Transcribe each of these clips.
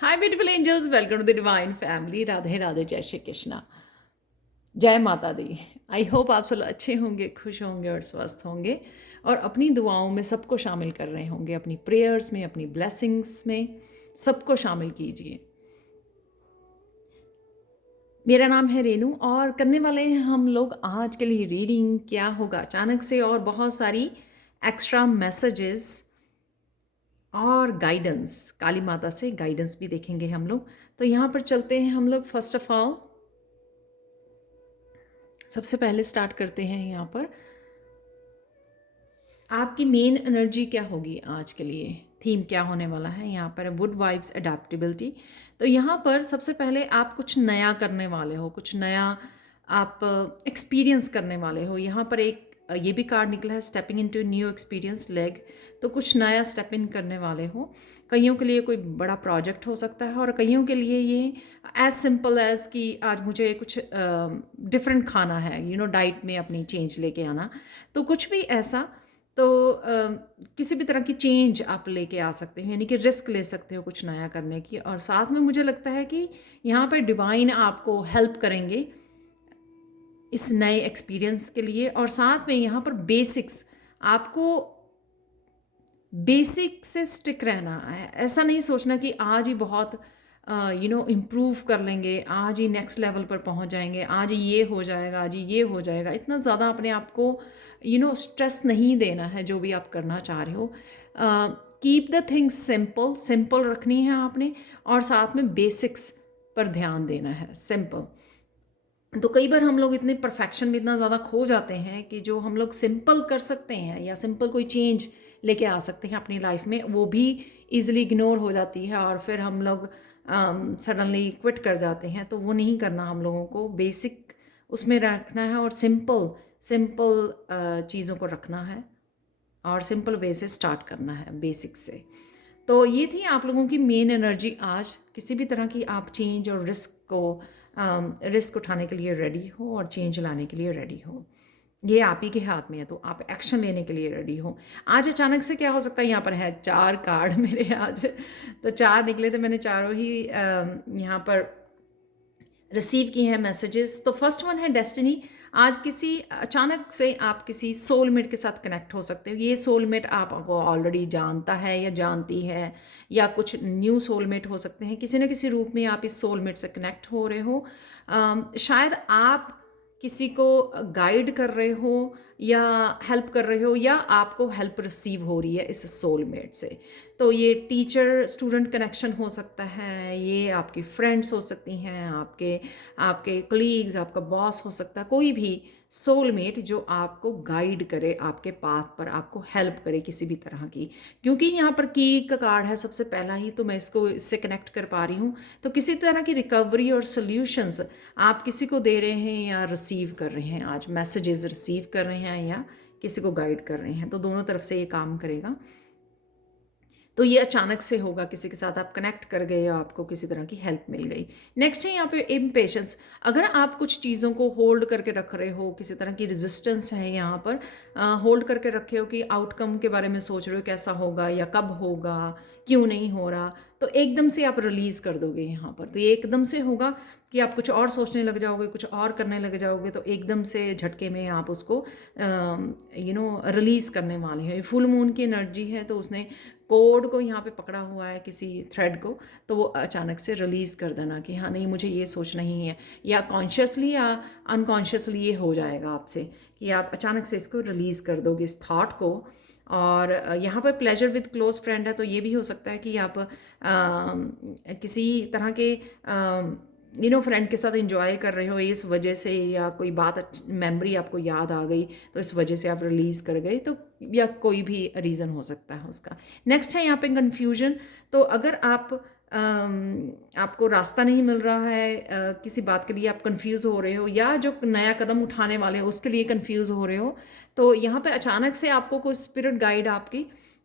Hi beautiful angels, welcome to the divine family. Radhe Radhe, जय श्री कृष्णा, जय माता दी। आई होप आप सब अच्छे होंगे, खुश होंगे और स्वस्थ होंगे और अपनी दुआओं में सबको शामिल कर रहे होंगे, अपनी प्रेयर्स में, अपनी ब्लेसिंग्स में सबको शामिल कीजिए। मेरा नाम है रेनू और करने वाले हैं हम लोग आज के लिए रीडिंग। क्या होगा अचानक से, और बहुत सारी एक्स्ट्रा मैसेजेस और गाइडेंस, काली माता से गाइडेंस भी देखेंगे हम लोग। तो यहाँ पर चलते हैं हम लोग। फर्स्ट ऑफ ऑल सबसे पहले स्टार्ट करते हैं यहाँ पर, आपकी मेन एनर्जी क्या होगी आज के लिए, थीम क्या होने वाला है। यहाँ पर वुड वाइब्स अडेप्टेबिलिटी। तो यहाँ पर सबसे पहले आप कुछ नया करने वाले हो, कुछ नया आप एक्सपीरियंस करने वाले हो। यहाँ पर एक ये भी कार्ड निकला है, stepping into new experience leg. तो कुछ नया स्टेप इन करने वाले हो। कईयों के लिए कोई बड़ा प्रोजेक्ट हो सकता है और कईयों के लिए ये एज सिंपल एज कि आज मुझे कुछ डिफरेंट खाना है, डाइट में अपनी चेंज लेके आना। तो कुछ भी ऐसा, तो किसी भी तरह की चेंज आप लेके आ सकते हो, यानी कि रिस्क ले सकते हो कुछ नया करने की। और साथ में मुझे लगता है कि यहाँ पर डिवाइन आपको हेल्प करेंगे इस नए एक्सपीरियंस के लिए। और साथ में यहाँ पर बेसिक्स, आपको बेसिक से स्टिक रहना है। ऐसा नहीं सोचना कि आज ही बहुत इम्प्रूव कर लेंगे, आज ही नेक्स्ट लेवल पर पहुंच जाएंगे, आज ही ये हो जाएगा, आज ही ये हो जाएगा। इतना ज़्यादा अपने आप को स्ट्रेस नहीं देना है जो भी आप करना चाह रहे हो। Keep the things simple, simple रखनी है आपने। और साथ में बेसिक्स पर ध्यान देना है, सिंपल। तो कई बार हम लोग इतने परफेक्शन में इतना ज़्यादा खो जाते हैं कि जो हम लोग सिंपल कर सकते हैं या सिंपल कोई चेंज लेके आ सकते हैं अपनी लाइफ में, वो भी इजीली इग्नोर हो जाती है और फिर हम लोग सडनली क्विट कर जाते हैं। तो वो नहीं करना हम लोगों को, बेसिक उसमें रखना है और सिंपल सिंपल चीज़ों को रखना है और सिंपल वे से स्टार्ट करना है, बेसिक से। तो ये थी आप लोगों की मेन एनर्जी आज। किसी भी तरह की आप चेंज और रिस्क उठाने के लिए रेडी हो और चेंज लाने के लिए रेडी हो, ये आप ही के हाथ में है। तो आप एक्शन लेने के लिए रेडी हो। आज अचानक से क्या हो सकता है, यहाँ पर है 4 कार्ड मेरे आज, तो 4 निकले थे, मैंने चारों ही यहाँ पर रिसीव की हैं मैसेजेस। तो फर्स्ट वन है डेस्टिनी। आज किसी अचानक से आप किसी सोलमेट के साथ कनेक्ट हो सकते हो। ये सोलमेट आपको ऑलरेडी जानता है या जानती है, या कुछ न्यू सोलमेट हो सकते हैं। किसी न किसी रूप में आप इस सोलमेट से कनेक्ट हो रहे हो। शायद आप किसी को गाइड कर रहे हो या हेल्प कर रहे हो, या आपको हेल्प रिसीव हो रही है इस सोलमेट से। तो ये टीचर स्टूडेंट कनेक्शन हो सकता है, ये आपकी फ्रेंड्स हो सकती हैं, आपके आपके कलीग्स, आपका बॉस हो सकता है, कोई भी सोलमेट जो आपको गाइड करे आपके पाथ पर, आपको हेल्प करे किसी भी तरह की। क्योंकि यहाँ पर की का कार्ड है सबसे पहला ही, तो मैं इसको इससे कनेक्ट कर पा रही हूँ। तो किसी तरह की रिकवरी और सोल्यूशंस आप किसी को दे रहे हैं या रिसीव कर रहे हैं, आज मैसेजेस रिसीव कर रहे हैं या किसी को गाइड कर रहे हैं, तो दोनों तरफ से ये काम करेगा। तो ये अचानक से होगा, किसी के साथ आप कनेक्ट कर गए या आपको किसी तरह की हेल्प मिल गई। नेक्स्ट है यहाँ पे इम्पेशेंस। अगर आप कुछ चीज़ों को होल्ड करके रख रहे हो, किसी तरह की रेजिस्टेंस है यहाँ पर, होल्ड करके रखे हो कि आउटकम के बारे में सोच रहे हो कैसा होगा या कब होगा, क्यों नहीं हो रहा, तो एकदम से आप रिलीज़ कर दोगे यहाँ पर। तो ये एकदम से होगा कि आप कुछ और सोचने लग जाओगे, कुछ और करने लग जाओगे, तो एकदम से झटके में आप उसको रिलीज़ करने वाले हैं। फुल मून की एनर्जी है, तो उसने कोड को यहाँ पे पकड़ा हुआ है, किसी थ्रेड को, तो वो अचानक से रिलीज़ कर देना कि हाँ नहीं, मुझे ये सोचना ही है, या कॉन्शियसली या अनकॉन्शियसली ये हो जाएगा आपसे कि आप अचानक से इसको रिलीज़ कर दोगे, इस थॉट को। और यहाँ पर प्लेजर विद क्लोज फ्रेंड है, तो ये भी हो सकता है कि आप किसी तरह के फ्रेंड के साथ इंजॉय कर रहे हो इस वजह से, या कोई बात मेमोरी आपको याद आ गई तो इस वजह से आप रिलीज़ कर गए, तो या कोई भी रीज़न हो सकता है उसका। नेक्स्ट है यहाँ पे कन्फ्यूजन। तो अगर आपको रास्ता नहीं मिल रहा है, किसी बात के लिए आप कंफ्यूज हो रहे हो, या जो नया कदम उठाने वाले हो उसके लिए कंफ्यूज हो रहे हो, तो यहाँ पे अचानक से आपको कोई स्पिरिट गाइड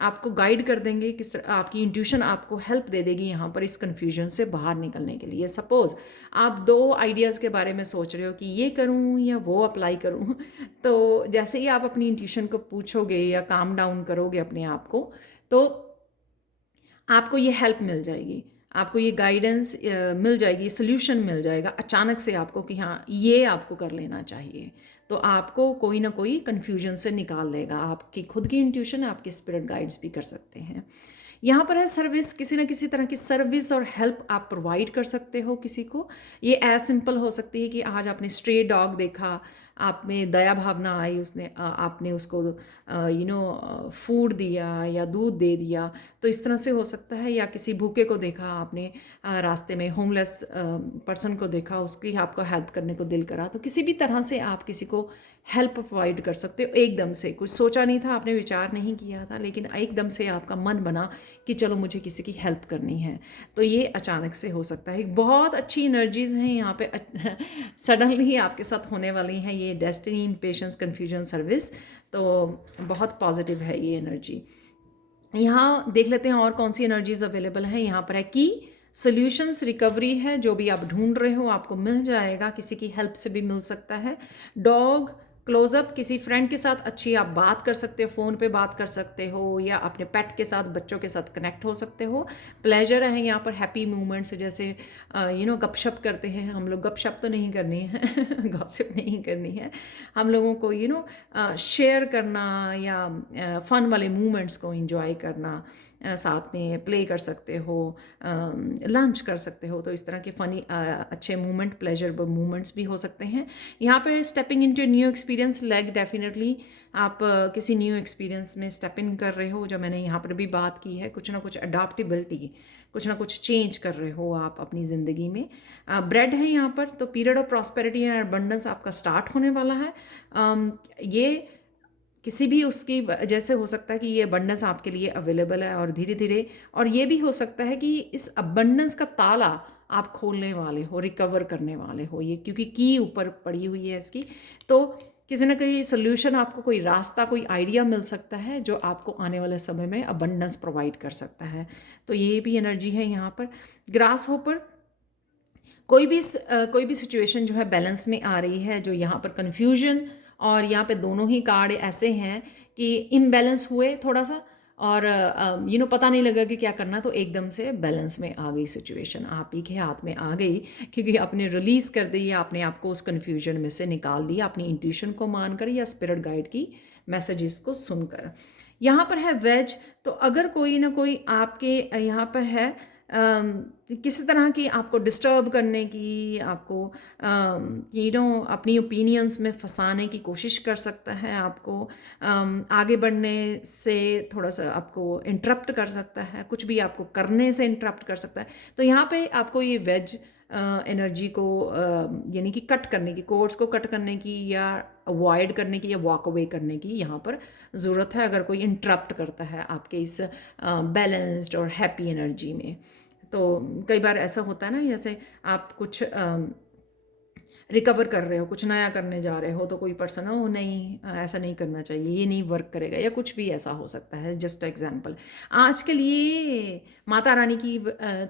आपको गाइड कर देंगे, किस तरह आपकी इंट्यूशन आपको हेल्प दे देगी यहाँ पर इस कन्फ्यूजन से बाहर निकलने के लिए। सपोज़ आप 2 आइडियाज़ के बारे में सोच रहे हो कि ये करूँ या वो अप्लाई करूँ, तो जैसे ही आप अपनी इंट्यूशन को पूछोगे या काम डाउन करोगे अपने आप को, तो आपको ये हेल्प मिल जाएगी। आपको ये गाइडेंस मिल जाएगी, सॉल्यूशन मिल जाएगा अचानक से आपको कि हाँ ये आपको कर लेना चाहिए। तो आपको कोई ना कोई कन्फ्यूजन से निकाल लेगा। आपकी खुद की इंट्यूशन, आपके स्पिरिट गाइड्स भी कर सकते हैं। यहाँ पर है सर्विस, किसी ना किसी तरह की सर्विस और हेल्प आप प्रोवाइड कर सकते हो किसी को। ये एज सिंपल हो सकती है कि आज आपने स्ट्रे डॉग देखा, आप में दया भावना आई, उसने आपने उसको फूड दिया या दूध दे दिया, तो इस तरह से हो सकता है। या किसी भूखे को देखा आपने, रास्ते में होमलेस पर्सन को देखा, उसकी आपको हेल्प करने को दिल करा, तो किसी भी तरह से आप किसी को हेल्प प्रोवाइड कर सकते हो। एकदम से कुछ सोचा नहीं था, आपने विचार नहीं किया था, लेकिन एकदम से आपका मन बना कि चलो मुझे किसी की हेल्प करनी है, तो ये अचानक से हो सकता है। बहुत अच्छी एनर्जीज़ हैं यहाँ पे सडनली आपके साथ होने वाली हैं ये डेस्टिनी पेशेंस कन्फ्यूजन सर्विस। तो बहुत पॉजिटिव है ये एनर्जी। यहाँ देख लेते हैं और कौन सी एनर्जीज अवेलेबल है। यहाँ पर है कि सॉल्यूशंस, रिकवरी है, जो भी आप ढूंढ रहे हो आपको मिल जाएगा, किसी की हेल्प से भी मिल सकता है। डॉग क्लोजअप, किसी फ्रेंड के साथ अच्छी आप बात कर सकते हो, फ़ोन पे बात कर सकते हो, या अपने पेट के साथ, बच्चों के साथ कनेक्ट हो सकते हो। प्लेजर है यहाँ पर, हैप्पी मोमेंट्स, जैसे गपशप करते हैं हम लोग। गपशप तो नहीं करनी है गॉसिप नहीं करनी है, हम लोगों को शेयर करना या फ़न वाले मोमेंट्स को इंजॉय करना, साथ में प्ले कर सकते हो, लंच कर सकते हो। तो इस तरह के फ़नी अच्छे मोमेंट, प्लेजरेबल मोमेंट्स भी हो सकते हैं। यहाँ पे stepping into new experience, like definitely आप किसी न्यू एक्सपीरियंस में स्टेप इन कर रहे हो, जो मैंने यहाँ पर भी बात की है। कुछ ना कुछ अडाप्टेबिलिटी, कुछ ना कुछ चेंज कर रहे हो आप अपनी ज़िंदगी में। ब्रेड है यहाँ पर, तो period of prosperity and abundance आपका स्टार्ट होने वाला है। ये किसी भी उसकी जैसे हो सकता है कि ये अबंडेंस आपके लिए अवेलेबल है, और धीरे धीरे, और ये भी हो सकता है कि इस अबंडेंस का ताला आप खोलने वाले हो, रिकवर करने वाले हो ये, क्योंकि की ऊपर पड़ी हुई है इसकी। तो किसी ना कहीं सोल्यूशन, आपको कोई रास्ता, कोई आइडिया मिल सकता है जो आपको आने वाले समय में अबंडेंस प्रोवाइड कर सकता है। तो ये भी एनर्जी है यहाँ पर। ग्रास होपर, कोई भी सिचुएशन जो है बैलेंस में आ रही है, जो यहाँ पर कन्फ्यूजन, और यहाँ पे दोनों ही कार्ड ऐसे हैं कि इम्बैलेंस हुए थोड़ा सा, और पता नहीं लगा कि क्या करना, तो एकदम से बैलेंस में आ गई सिचुएशन, आप ही के हाथ में आ गई, क्योंकि आपने रिलीज़ कर दी, आपने आपको उस कन्फ्यूजन में से निकाल दिया, अपनी इंट्यूशन को मानकर या स्पिरिट गाइड की मैसेजेस को सुनकर। यहाँ पर है वेज, तो अगर कोई ना कोई आपके यहाँ पर है किसी तरह की आपको डिस्टर्ब करने की, आपको अपनी ओपिनियंस में फंसाने की कोशिश कर सकता है, आपको आगे बढ़ने से थोड़ा सा आपको इंटरप्ट कर सकता है, कुछ भी आपको करने से इंटरप्ट कर सकता है। तो यहाँ पे आपको ये वेज एनर्जी को यानी कि कट करने की, कोर्ड्स को कट करने की, या अवॉइड करने की, या वॉक अवे करने की यहाँ पर ज़रूरत है, अगर कोई इंटरप्ट करता है आपके इस बैलेंस्ड और हैप्पी एनर्जी में। तो कई बार ऐसा होता है ना, जैसे आप कुछ रिकवर कर रहे हो, कुछ नया करने जा रहे हो, तो कोई पर्सन हो नहीं, ऐसा नहीं करना चाहिए, ये नहीं वर्क करेगा, या कुछ भी ऐसा हो सकता है। जस्ट एग्जांपल आज के लिए माता रानी की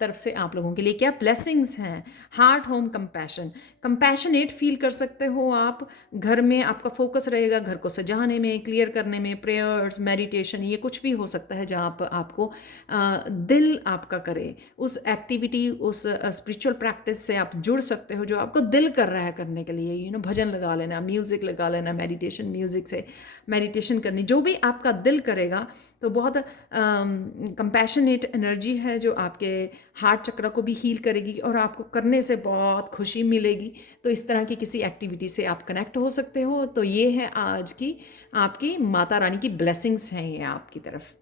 तरफ से आप लोगों के लिए क्या ब्लेसिंग्स हैं। Heart home compassion, compassionate feel कर सकते हो आप। घर में आपका फोकस रहेगा, घर को सजाने में, क्लियर करने में, प्रेयर्स, मेडिटेशन, ये कुछ भी हो सकता है जहाँ पर आपको दिल आपका करे, उस एक्टिविटी, उस स्पिरिचुअल प्रैक्टिस से आप जुड़ सकते हो जो आपको दिल कर रहा है करने के लिए। भजन लगा लेना, म्यूज़िक लगा लेना, मेडिटेशन, म्यूज़िक से मेडिटेशन करनी, जो भी आपका दिल करेगा। तो बहुत कंपैशनेट एनर्जी है जो आपके हार्ट चक्र को भी हील करेगी, और आपको करने से बहुत खुशी मिलेगी। तो इस तरह की किसी एक्टिविटी से आप कनेक्ट हो सकते हो। तो ये है आज की आपकी माता रानी की ब्लेसिंग्स हैं ये आपकी तरफ।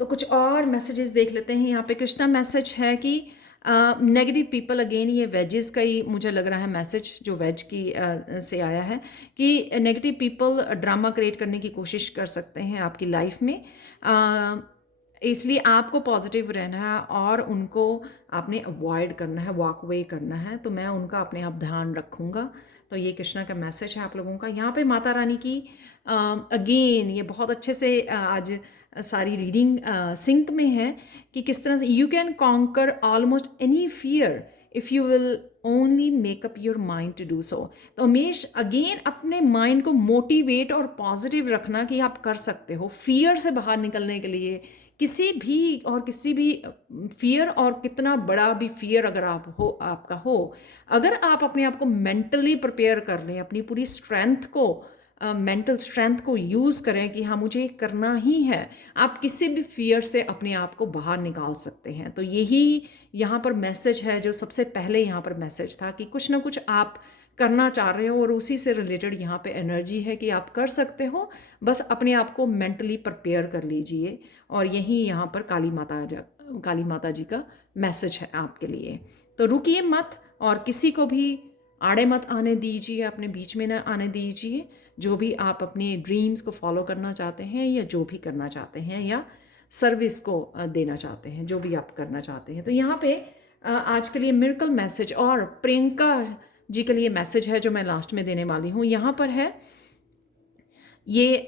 तो कुछ और मैसेजेस देख लेते हैं। यहाँ पे कृष्णा मैसेज है कि नेगेटिव पीपल, अगेन ये वेजेस का ही मुझे लग रहा है मैसेज जो वेज की से आया है, कि नेगेटिव पीपल ड्रामा क्रिएट करने की कोशिश कर सकते हैं आपकी लाइफ में। इसलिए आपको पॉजिटिव रहना है और उनको आपने अवॉइड करना है, वॉक अवे करना है। तो मैं उनका अपने आप ध्यान रखूँगा। तो ये कृष्णा का मैसेज है आप लोगों का। यहाँ पे माता रानी की अगेन ये बहुत अच्छे से आज सारी रीडिंग सिंक में है कि किस तरह से you can conquer almost any fear if you will only make up your mind to do so. तो हमेश अगेन अपने माइंड को मोटिवेट और पॉजिटिव रखना कि आप कर सकते हो। फियर से बाहर निकलने के लिए किसी भी फियर, और कितना बड़ा भी फियर अगर आपका हो, अगर आप अपने आप को मेंटली प्रिपेयर कर लें, अपनी पूरी स्ट्रेंथ को, मेंटल स्ट्रेंथ को यूज़ करें कि हाँ मुझे ये करना ही है, आप किसी भी फियर से अपने आप को बाहर निकाल सकते हैं। तो यही यहाँ पर मैसेज है, जो सबसे पहले यहाँ पर मैसेज था कि कुछ ना कुछ आप करना चाह रहे हो, और उसी से रिलेटेड यहाँ पे एनर्जी है कि आप कर सकते हो। बस अपने आप को मेंटली प्रिपेयर कर लीजिए, और यही यहाँ पर काली माता जी का मैसेज है आपके लिए। तो रुकिए मत, और किसी को भी आड़े मत आने दीजिए, अपने बीच में ना आने दीजिए। जो भी आप अपने ड्रीम्स को फॉलो करना चाहते हैं, या जो भी करना चाहते हैं, या सर्विस को देना चाहते हैं, जो भी आप करना चाहते हैं। तो यहाँ पे आज के लिए मिरेकल मैसेज और प्रियंका जी के लिए मैसेज है जो मैं लास्ट में देने वाली हूँ। यहाँ पर है ये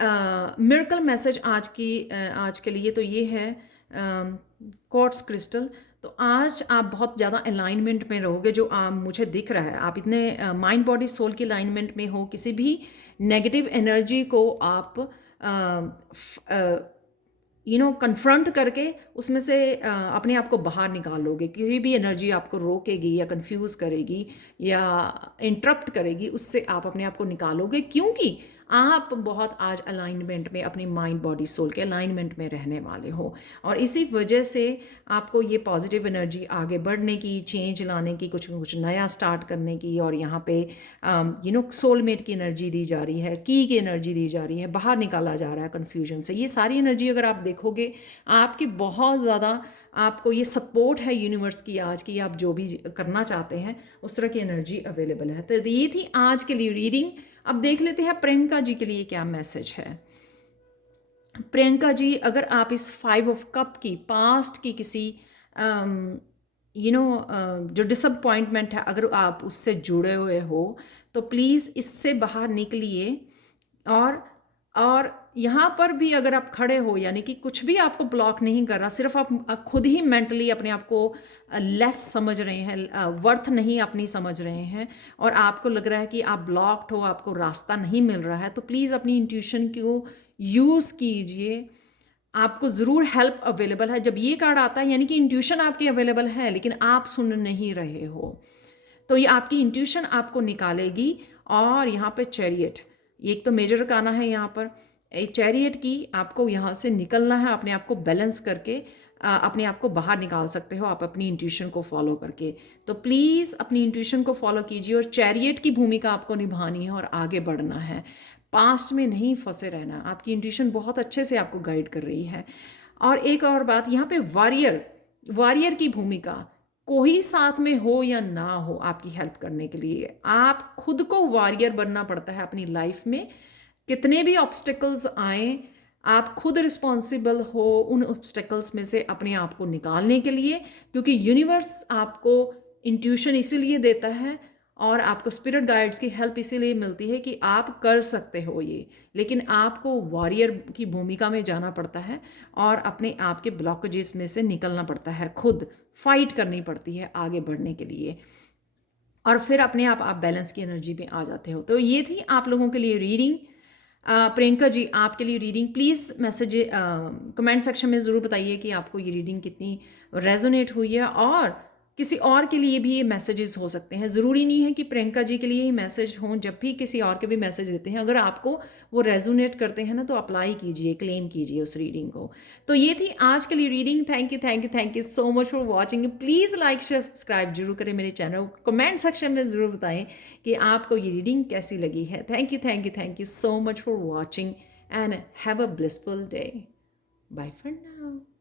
मिरेकल मैसेज आज के लिए। तो ये है क्वार्ट्ज क्रिस्टल। तो आज आप बहुत ज़्यादा अलाइनमेंट में रहोगे, जो मुझे दिख रहा है। आप इतने माइंड बॉडी सोल की अलाइनमेंट में हो, किसी भी नेगेटिव एनर्जी को आप कन्फ्रंट करके उसमें से अपने आप को बाहर निकालोगे। किसी भी एनर्जी आपको रोकेगी या कंफ्यूज करेगी या इंटरप्ट करेगी, उससे आप अपने आप को निकालोगे, क्योंकि आप बहुत आज अलाइनमेंट में, अपनी माइंड बॉडी सोल के अलाइनमेंट में रहने वाले हो। और इसी वजह से आपको ये पॉजिटिव एनर्जी आगे बढ़ने की, चेंज लाने की, कुछ नया स्टार्ट करने की, और यहाँ पे सोलमेट की एनर्जी दी जा रही है, की एनर्जी दी जा रही है, बाहर निकाला जा रहा है कन्फ्यूजन से। ये सारी एनर्जी अगर आप देखोगे, आपकी बहुत ज़्यादा आपको ये सपोर्ट है यूनिवर्स की आज की, आप जो भी करना चाहते हैं उस तरह की एनर्जी अवेलेबल है। तो ये थी आज के लिए रीडिंग। अब देख लेते हैं प्रियंका जी के लिए क्या मैसेज है। प्रियंका जी, अगर आप इस 5 ऑफ कप की पास्ट की किसी जो डिसअपॉइंटमेंट है, अगर आप उससे जुड़े हुए हो, तो प्लीज़ इससे बाहर निकलिए। और यहाँ पर भी अगर आप खड़े हो, यानी कि कुछ भी आपको ब्लॉक नहीं कर रहा, सिर्फ आप खुद ही मेंटली अपने आप को लेस समझ रहे हैं, वर्थ नहीं अपनी समझ रहे हैं, और आपको लग रहा है कि आप ब्लॉक्ड हो, आपको रास्ता नहीं मिल रहा है, तो प्लीज़ अपनी इंट्यूशन को यूज़ कीजिए। आपको ज़रूर हेल्प अवेलेबल है। जब ये कार्ड आता है, यानी कि इंट्यूशन आपकी अवेलेबल है, लेकिन आप सुन नहीं रहे हो, तो ये आपकी इंट्यूशन आपको निकालेगी। और यहाँ पे चैरियट, एक तो मेजर काना है यहाँ पर, एक चैरियट की आपको यहाँ से निकलना है, अपने आप को बैलेंस करके अपने आप को बाहर निकाल सकते हो आप अपनी इंट्यूशन को फॉलो करके। तो प्लीज़ अपनी इंट्यूशन को फॉलो कीजिए, और चैरियट की भूमिका आपको निभानी है और आगे बढ़ना है। पास्ट में नहीं फंसे रहना, आपकी इंट्यूशन बहुत अच्छे से आपको गाइड कर रही है। और एक और बात यहाँ पे, वॉरियर की भूमिका, कोई साथ में हो या ना हो आपकी हेल्प करने के लिए, आप खुद को वॉरियर बनना पड़ता है अपनी लाइफ में। कितने भी ऑब्स्टिकल्स आए, आप खुद रिस्पॉन्सिबल हो उन ऑब्स्टिकल्स में से अपने आप को निकालने के लिए, क्योंकि यूनिवर्स आपको इंट्यूशन इसीलिए देता है और आपको स्पिरिट गाइड्स की हेल्प इसीलिए मिलती है कि आप कर सकते हो ये, लेकिन आपको वॉरियर की भूमिका में जाना पड़ता है और अपने आप के ब्लॉकेजेस में से निकलना पड़ता है, खुद फाइट करनी पड़ती है आगे बढ़ने के लिए, और फिर अपने आप बैलेंस की एनर्जी में आ जाते हो। तो ये थी आप लोगों के लिए रीडिंग। प्रियंका जी, आपके लिए reading, please message comment section में ज़रूर बताइए कि आपको ये रीडिंग कितनी रेजोनेट हुई है, और किसी और के लिए भी ये मैसेजेस हो सकते हैं। ज़रूरी नहीं है कि प्रियंका जी के लिए ही मैसेज हों, जब भी किसी और के भी मैसेज देते हैं, अगर आपको वो रेजोनेट करते हैं ना, तो अप्लाई कीजिए, क्लेम कीजिए उस रीडिंग को। तो ये थी आज के लिए reading. Thank you so much for watching. Please like share subscribe जरूर करें मेरे चैनल को। कमेंट सेक्शन में ज़रूर बताएं कि आपको ये रीडिंग कैसी लगी है। Thank you so much for watching and have a blissful day. Bye for now.